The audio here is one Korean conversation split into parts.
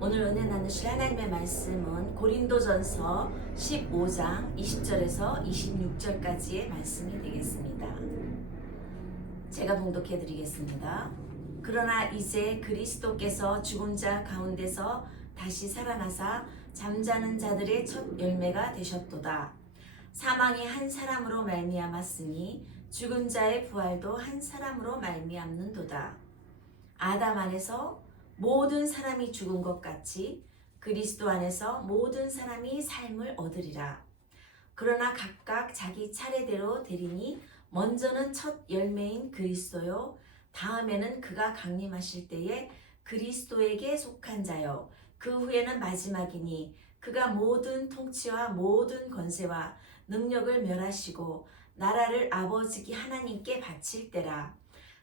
오늘 은혜 나누실 하나님의 말씀은 고린도전서 15장 20절에서 26절까지의 말씀이 되겠습니다. 제가 봉독해 드리겠습니다. 그러나 이제 그리스도께서 죽은 자 가운데서 다시 살아나사 잠자는 자들의 첫 열매가 되셨도다. 사망이 한 사람으로 말미암았으니 죽은 자의 부활도 한 사람으로 말미암는도다. 아담 안에서 모든 사람이 죽은 것 같이 그리스도 안에서 모든 사람이 삶을 얻으리라. 그러나 각각 자기 차례대로 되리니 먼저는 첫 열매인 그리스도요, 다음에는 그가 강림하실 때에 그리스도에게 속한 자요, 그 후에는 마지막이니 그가 모든 통치와 모든 권세와 능력을 멸하시고 나라를 아버지 하나님께 바칠 때라.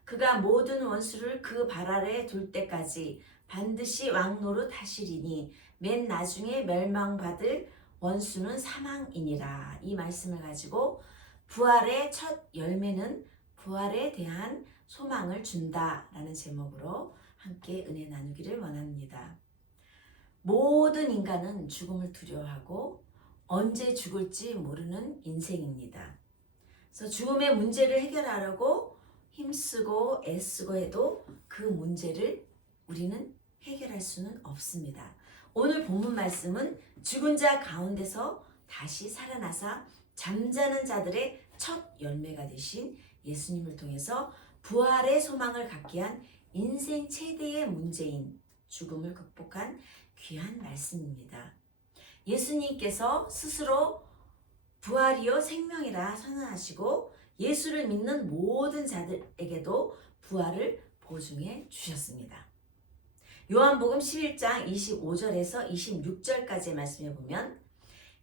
그가 모든 원수를 그 발 아래 둘 때까지 반드시 왕노릇 하시리니 맨 나중에 멸망받을 원수는 사망이니라. 이 말씀을 가지고 부활의 첫 열매는 부활에 대한 소망을 준다라는 제목으로 함께 은혜 나누기를 원합니다. 모든 인간은 죽음을 두려워하고 언제 죽을지 모르는 인생입니다. 그래서 죽음의 문제를 해결하려고 힘쓰고 애쓰고 해도 그 문제를 우리는 해결할 수는 없습니다. 오늘 본문 말씀은 죽은 자 가운데서 다시 살아나사 잠자는 자들의 첫 열매가 되신 예수님을 통해서 부활의 소망을 갖게 한 인생 최대의 문제인 죽음을 극복한 귀한 말씀입니다. 예수님께서 스스로 부활이요 생명이라 선언하시고 예수를 믿는 모든 자들에게도 부활을 보증해 주셨습니다. 요한복음 11장 25절에서 26절까지의 말씀에 보면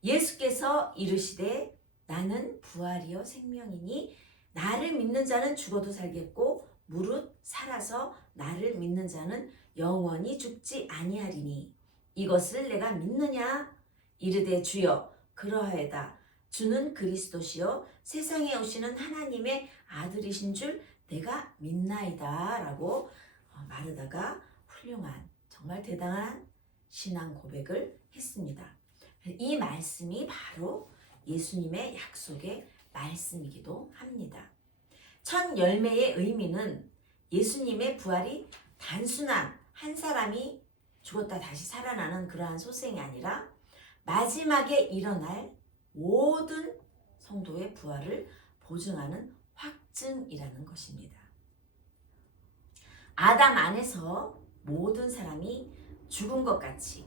예수께서 이르시되 나는 부활이요 생명이니 나를 믿는 자는 죽어도 살겠고 무릇 살아서 나를 믿는 자는 영원히 죽지 아니하리니 이것을 내가 믿느냐? 이르되 주여 그러하여다. 주는 그리스도시요 세상에 오시는 하나님의 아들이신 줄 내가 믿나이다 라고 마르다가 훌륭한 정말 대단한 신앙 고백을 했습니다. 이 말씀이 바로 예수님의 약속의 말씀이기도 합니다. 첫 열매의 의미는 예수님의 부활이 단순한 한 사람이 죽었다 다시 살아나는 그러한 소생이 아니라 마지막에 일어날 모든 성도의 부활을 보증하는 확증이라는 것입니다. 아담 안에서 모든 사람이 죽은 것 같이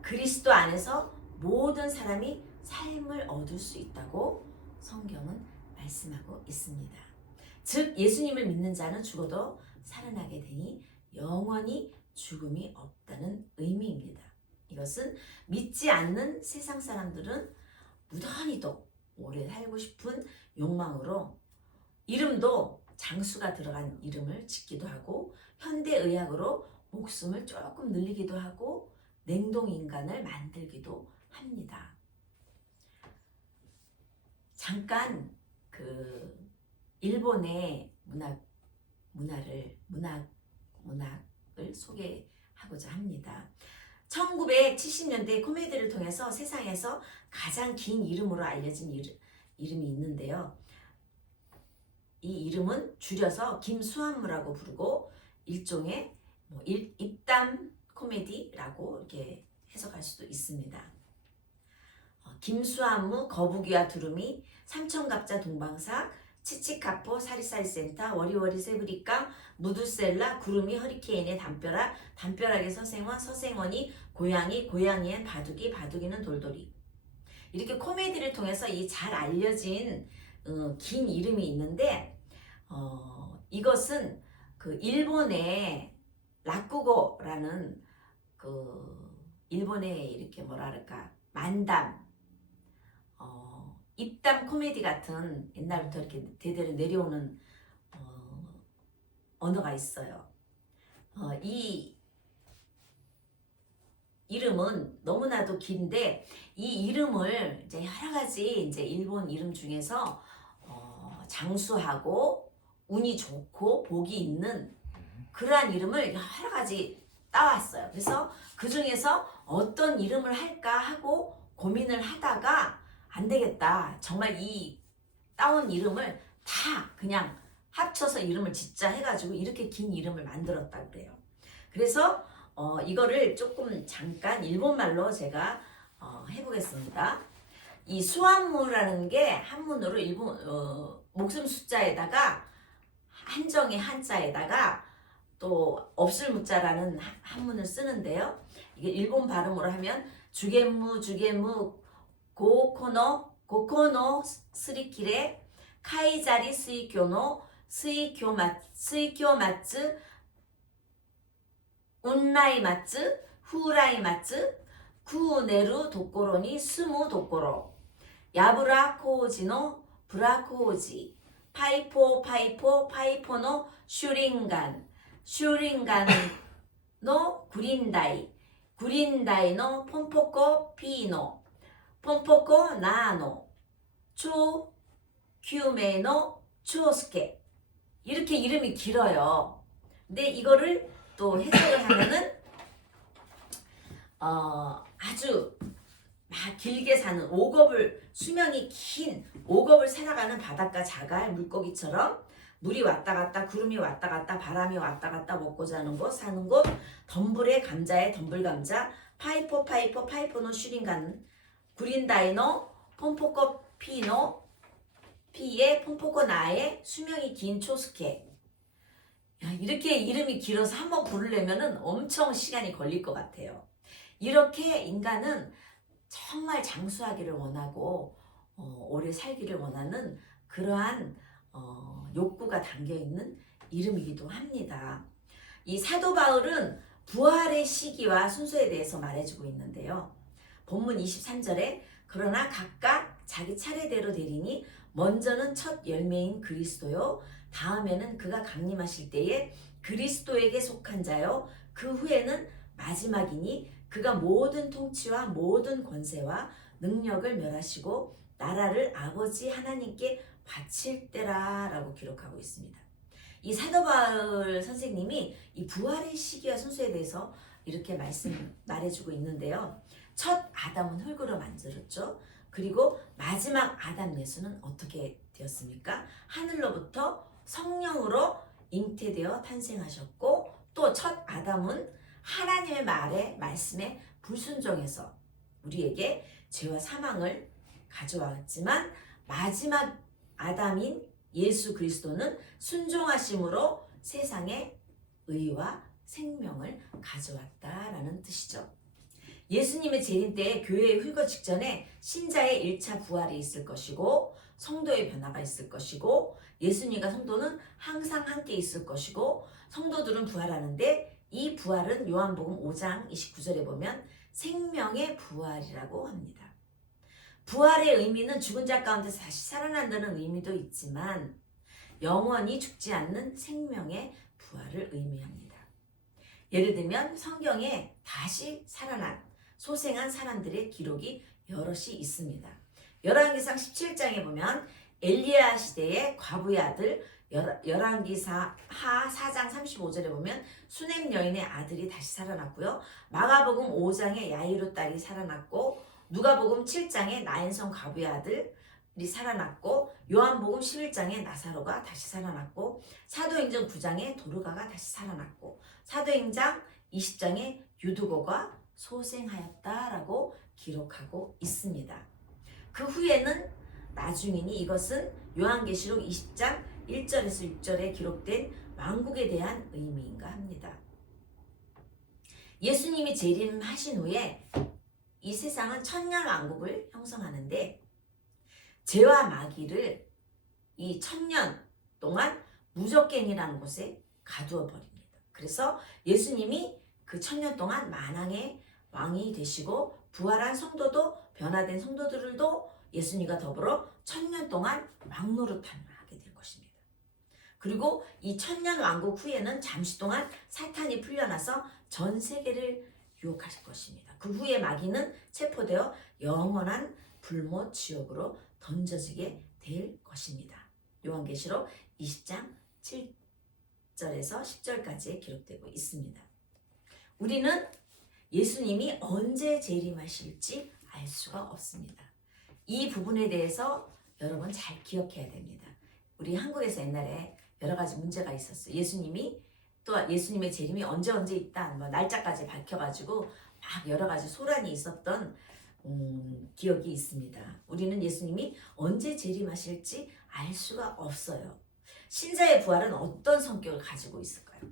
그리스도 안에서 모든 사람이 삶을 얻을 수 있다고 성경은 말씀하고 있습니다. 즉 예수님을 믿는 자는 죽어도 살아나게 되니 영원히 죽음이 없다는 의미입니다. 이것은 믿지 않는 세상 사람들은 무던히도 오래 살고 싶은 욕망으로 이름도 장수가 들어간 이름을 짓기도 하고 현대의학으로 목숨을 조금 늘리기도 하고 냉동인간을 만들기도 합니다. 잠깐 그 일본의 문학을 소개하고자 합니다. 1970년대 코미디를 통해서 세상에서 가장 긴 이름으로 알려진 이름이 있는데요. 이 이름은 줄여서 김수한무라고 부르고 일종의 입담 코미디라고 이렇게 해석할 수도 있습니다. 김수한무, 거북이와 두루미, 삼천갑자 동방사, 치치카포 사리사리센터, 워리워리 세브리깡, 무드셀라, 구름이 허리케인의 담벼락, 담벼락의 서생원, 서생원이 고양이, 고양이엔 바둑이, 바둑이는 돌돌이. 이렇게 코미디를 통해서 이 잘 알려진 긴 이름이 있는데 이것은 그 일본의 라쿠고라는 그 일본의 이렇게 뭐랄까 만담 입담 코미디 같은 옛날부터 이렇게 대대로 내려오는 언어가 있어요. 이 이름은 너무나도 긴데 이 이름을 이제 여러 가지 이제 일본 이름 중에서 장수하고 운이 좋고 복이 있는 그러한 이름을 여러 가지 따왔어요. 그래서 그 중에서 어떤 이름을 할까 하고 고민을 하다가 안 되겠다. 정말 이 따온 이름을 다 그냥 합쳐서 이름을 짓자 해가지고 이렇게 긴 이름을 만들었다 그래요. 그래서 이거를 조금 잠깐 일본말로 제가 해보겠습니다. 이 수완무라는 게 한문으로 일본 목숨 숫자에다가 한정의 한자에다가 또 없을 무자라는 한문을 쓰는데요. 이게 일본 발음으로 하면 주겐무 고코노 스리키레 카이자리 스이교노 스이교마츠 운라이마츠 후라이마츠 쿠네루 도코로니 스무 도코로 야브라 코오지노 브라 코오지 파이포노 슈링간노 구린다이노 폼포코 피노 폼포코 나노 초 큐메노 추오스케 이렇게 이름이 길어요. 근데 이거를 또 해석을 하면은 아주 막 길게 사는 수명이 긴 5겁을 살아가는 바닷가 자갈 물고기처럼 물이 왔다 갔다 구름이 왔다 갔다 바람이 왔다 갔다 먹고 자는 곳 사는 곳 덤불에 감자에 덤불감자 파이포노 슈링간 구린다이노 폼포코 피에 폼포코 나에 수명이 긴 초스케. 이렇게 이름이 길어서 한번 부르려면은 엄청 시간이 걸릴 것 같아요. 이렇게 인간은 정말 장수하기를 원하고 오래 살기를 원하는 그러한 욕구가 담겨있는 이름이기도 합니다. 이 사도 바울은 부활의 시기와 순서에 대해서 말해주고 있는데요. 본문 23절에 그러나 각각 자기 차례대로 되리니 먼저는 첫 열매인 그리스도요 다음에는 그가 강림하실 때에 그리스도에게 속한 자요 그 후에는 마지막이니 그가 모든 통치와 모든 권세와 능력을 멸하시고 나라를 아버지 하나님께 바칠 때라 라고 기록하고 있습니다. 이 사도 바울 선생님이 이 부활의 시기와 순서에 대해서 이렇게 말해주고 있는데요. 첫 아담은 흙으로 만들었죠. 그리고 마지막 아담 예수는 어떻게 되었습니까? 하늘로부터 성령으로 잉태되어 탄생하셨고 또 첫 아담은 하나님의 말씀에 불순종해서 우리에게 죄와 사망을 가져왔지만 마지막 아담인 예수 그리스도는 순종하심으로 세상에 의와 생명을 가져왔다라는 뜻이죠. 예수님의 재림 때에 교회의 휘거 직전에 신자의 1차 부활이 있을 것이고 성도의 변화가 있을 것이고 예수님과 성도는 항상 함께 있을 것이고 성도들은 부활하는데 이 부활은 요한복음 5장 29절에 보면 생명의 부활이라고 합니다. 부활의 의미는 죽은 자 가운데서 다시 살아난다는 의미도 있지만 영원히 죽지 않는 생명의 부활을 의미합니다. 예를 들면 성경에 다시 살아난 소생한 사람들의 기록이 여럿이 있습니다. 열왕기상 17장에 보면 엘리야 시대의 과부의 아들 열왕기사 하 4장 35절에 보면 수넴 여인의 아들이 다시 살아났고요. 마가복음 5장에 야이로 딸이 살아났고 누가복음 7장에 나인성 과부의 아들이 살아났고 요한복음 11장에 나사로가 다시 살아났고 사도행전 9장에 도르가가 다시 살아났고 사도행전 20장에 유두고가 소생하였다라고 기록하고 있습니다. 그 후에는 나중이니 이것은 요한계시록 20장 1절에서 6절에 기록된 왕국에 대한 의미인가 합니다. 예수님이 재림하신 후에 이 세상은 천년 왕국을 형성하는데 죄와 마귀를 이 천년 동안 무적갱이라는 곳에 가두어 버립니다. 그래서 예수님이 그 천년 동안 만왕의 왕이 되시고 부활한 성도도 변화된 성도들도 예수님과 더불어 천년 동안 왕노릇하게 될 것입니다. 그리고 이 천년 왕국 후에는 잠시 동안 사탄이 풀려나서 전 세계를 유혹할 것입니다. 그 후에 마귀는 체포되어 영원한 불못 지옥으로 던져지게 될 것입니다. 요한계시록 20장 7절에서 10절까지 기록되고 있습니다. 우리는 예수님이 언제 재림하실지 알 수가 없습니다. 이 부분에 대해서 여러분 잘 기억해야 됩니다. 우리 한국에서 옛날에 여러 가지 문제가 있었어요. 예수님의 재림이 언제 있다, 뭐 날짜까지 밝혀가지고 막 여러 가지 소란이 있었던 기억이 있습니다. 우리는 예수님이 언제 재림하실지 알 수가 없어요. 신자의 부활은 어떤 성격을 가지고 있을까요?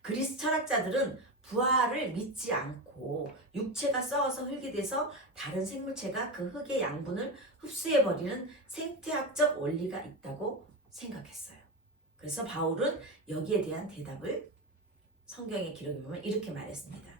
그리스 철학자들은 부활을 믿지 않고 육체가 썩어서 흙이 돼서 다른 생물체가 그 흙의 양분을 흡수해버리는 생태학적 원리가 있다고 생각했어요. 그래서 바울은 여기에 대한 대답을 성경의 기록에 보면 이렇게 말했습니다.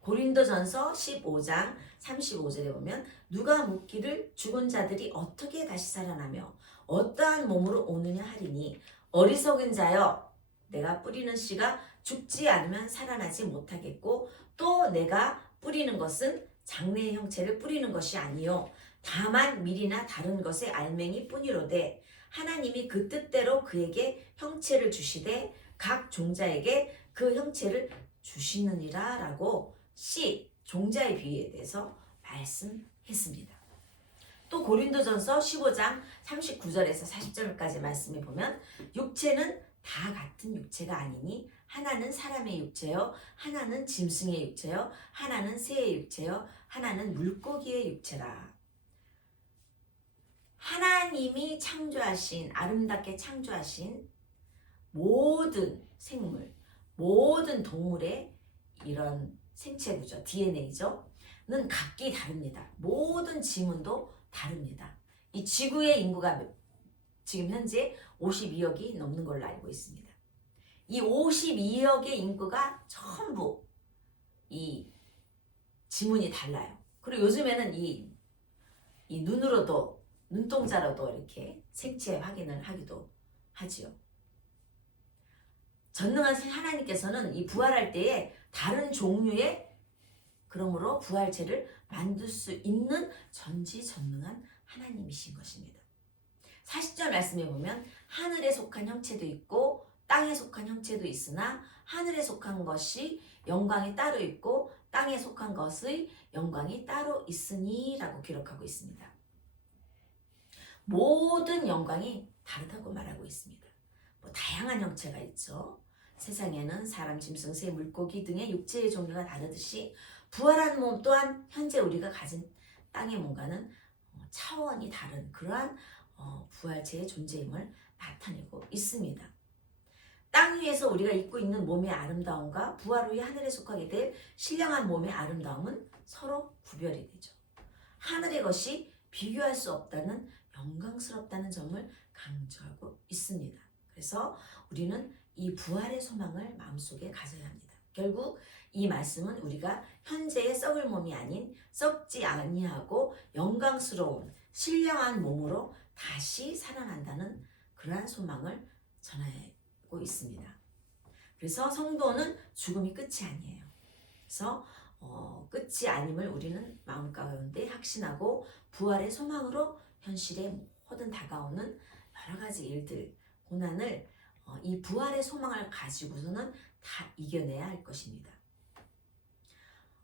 고린도전서 15장 35절에 보면 누가 묻기를 죽은 자들이 어떻게 다시 살아나며 어떠한 몸으로 오느냐 하리니 어리석은 자여 내가 뿌리는 씨가 죽지 않으면 살아나지 못하겠고 또 내가 뿌리는 것은 장래의 형체를 뿌리는 것이 아니요 다만 밀이나 다른 것의 알맹이 뿐이로되 하나님이 그 뜻대로 그에게 형체를 주시되 각 종자에게 그 형체를 주시느니라 라고 씨, 종자의 비유에 대해서 말씀했습니다. 또 고린도전서 15장 39절에서 40절까지 말씀해 보면 육체는 다 같은 육체가 아니니 하나는 사람의 육체요 하나는 짐승의 육체요 하나는 새의 육체요 하나는 물고기의 육체라. 하나님이 창조하신 아름답게 창조하신 모든 생물 모든 동물의 이런 생체 구조 DNA죠 는 각기 다릅니다. 모든 지문도 다릅니다. 이 지구의 인구가 지금 현재 52억이 넘는 걸로 알고 있습니다. 이 52억의 인구가 전부 이 지문이 달라요. 그리고 요즘에는 이 눈으로도 눈동자로도 이렇게 생체 확인을 하기도 하지요. 전능한 하나님께서는 이 부활할 때에 다른 종류의 그러므로 부활체를 만들 수 있는 전지전능한 하나님이신 것입니다. 40절 말씀에 보면 하늘에 속한 형체도 있고 땅에 속한 형체도 있으나 하늘에 속한 것이 영광이 따로 있고 땅에 속한 것의 영광이 따로 있으니 라고 기록하고 있습니다. 모든 영광이 다르다고 말하고 있습니다. 뭐 다양한 형체가 있죠. 세상에는 사람, 짐승, 새, 물고기 등의 육체의 종류가 다르듯이 부활한 몸 또한 현재 우리가 가진 땅의 몸과는 차원이 다른 그러한 부활체의 존재임을 나타내고 있습니다. 땅 위에서 우리가 입고 있는 몸의 아름다움과 부활 후에 하늘에 속하게 될 신령한 몸의 아름다움은 서로 구별이 되죠. 하늘의 것이 비교할 수 없다는 영광스럽다는 점을 강조하고 있습니다. 그래서 우리는 이 부활의 소망을 마음속에 가져야 합니다. 결국 이 말씀은 우리가 현재의 썩을 몸이 아닌 썩지 아니하고 영광스러운 신령한 몸으로 다시 살아난다는 그러한 소망을 전하고 있습니다. 그래서 성도는 죽음이 끝이 아니에요. 그래서 끝이 아님을 우리는 마음 가운데 확신하고 부활의 소망으로 현실에 모든 다가오는 여러 가지 일들, 고난을 이 부활의 소망을 가지고서는 다 이겨내야 할 것입니다.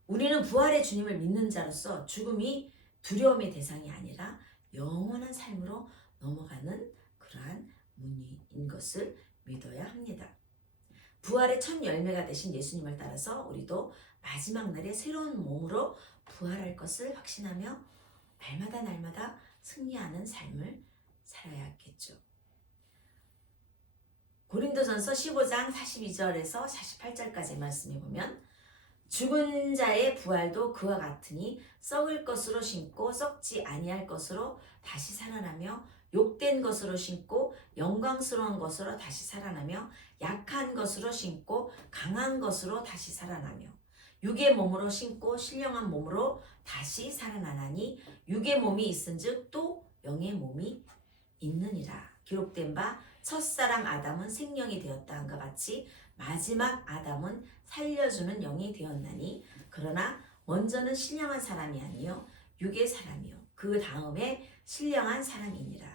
우리는 부활의 주님을 믿는 자로서 죽음이 두려움의 대상이 아니라 영원한 삶으로 넘어가는 그러한 문의인 것을 믿어야 합니다. 부활의 첫 열매가 되신 예수님을 따라서 우리도 마지막 날에 새로운 몸으로 부활할 것을 확신하며 날마다 승리하는 삶을 살아야겠죠. 고린도전서 15장 42절에서 48절까지 말씀해 보면 죽은 자의 부활도 그와 같으니 썩을 것으로 심고 썩지 아니할 것으로 다시 살아나며 욕된 것으로 심고 영광스러운 것으로 다시 살아나며 약한 것으로 심고 강한 것으로 다시 살아나며 육의 몸으로 심고 신령한 몸으로 다시 살아나나니 육의 몸이 있은즉 또 영의 몸이 있느니라. 기록된 바 첫사람 아담은 생령이 되었다 한과 같이 마지막 아담은 살려주는 영이 되었나니 그러나 먼저는 신령한 사람이 아니요 육의 사람이요 그 다음에 신령한 사람이니라.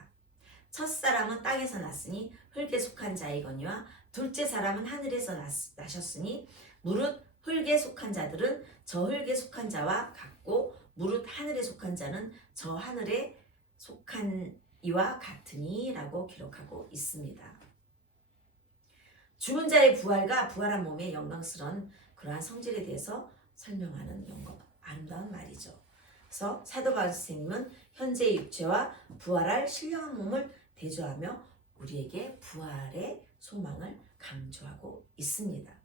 첫사람은 땅에서 났으니 흙에 속한 자이거니와 둘째 사람은 하늘에서 나셨으니 무릇 흙에 속한 자들은 저 흙에 속한 자와 같고 무릇 하늘에 속한 자는 저 하늘에 속한 이와 같으니라고 기록하고 있습니다. 죽은 자의 부활과 부활한 몸의 영광스러운 그러한 성질에 대해서 설명하는 아름다운 말이죠. 그래서 사도 바울 선생님은 현재의 육체와 부활할 신령한 몸을 대조하며 우리에게 부활의 소망을 강조하고 있습니다.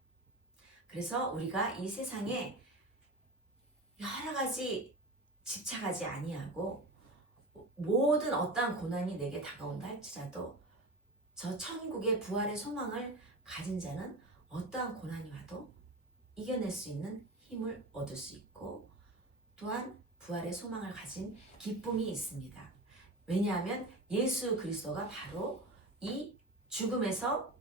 그래서 우리가 이 세상에 여러 가지 집착하지 아니하고 모든 어떠한 고난이 내게 다가온다 할지라도 저 천국의 부활의 소망을 가진 자는 어떠한 고난이 와도 이겨낼 수 있는 힘을 얻을 수 있고 또한 부활의 소망을 가진 기쁨이 있습니다. 왜냐하면 예수 그리스도가 바로 이 죽음에서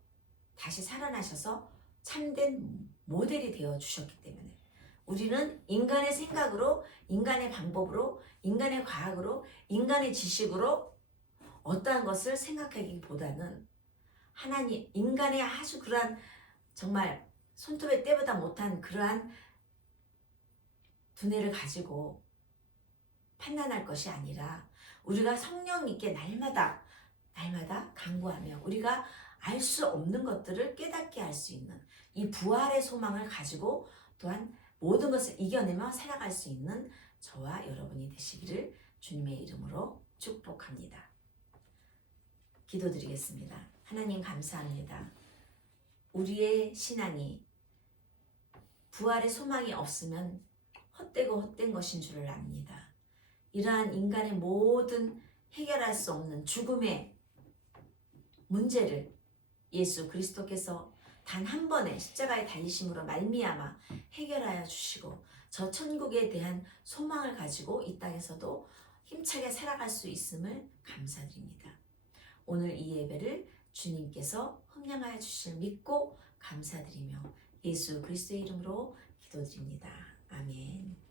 다시 살아나셔서 참된 모델이 되어 주셨기 때문에 우리는 인간의 생각으로, 인간의 방법으로, 인간의 과학으로, 인간의 지식으로 어떠한 것을 생각하기보다는 하나님, 인간의 아주 그러한 정말 손톱에 때보다 못한 그러한 두뇌를 가지고 판단할 것이 아니라 우리가 성령 있게 날마다 간구하며 우리가 알 수 없는 것들을 깨닫게 할 수 있는 이 부활의 소망을 가지고 또한 모든 것을 이겨내며 살아갈 수 있는 저와 여러분이 되시기를 주님의 이름으로 축복합니다. 기도드리겠습니다. 하나님 감사합니다. 우리의 신앙이 부활의 소망이 없으면 헛되고 헛된 것인 줄을 압니다. 이러한 인간의 모든 해결할 수 없는 죽음의 문제를 예수 그리스도께서 단 한 번의 십자가의 달리심으로 말미암아 해결하여 주시고 저 천국에 대한 소망을 가지고 이 땅에서도 힘차게 살아갈 수 있음을 감사드립니다. 오늘 이 예배를 주님께서 흠량하여 주실 믿고 감사드리며 예수 그리스도의 이름으로 기도드립니다. 아멘.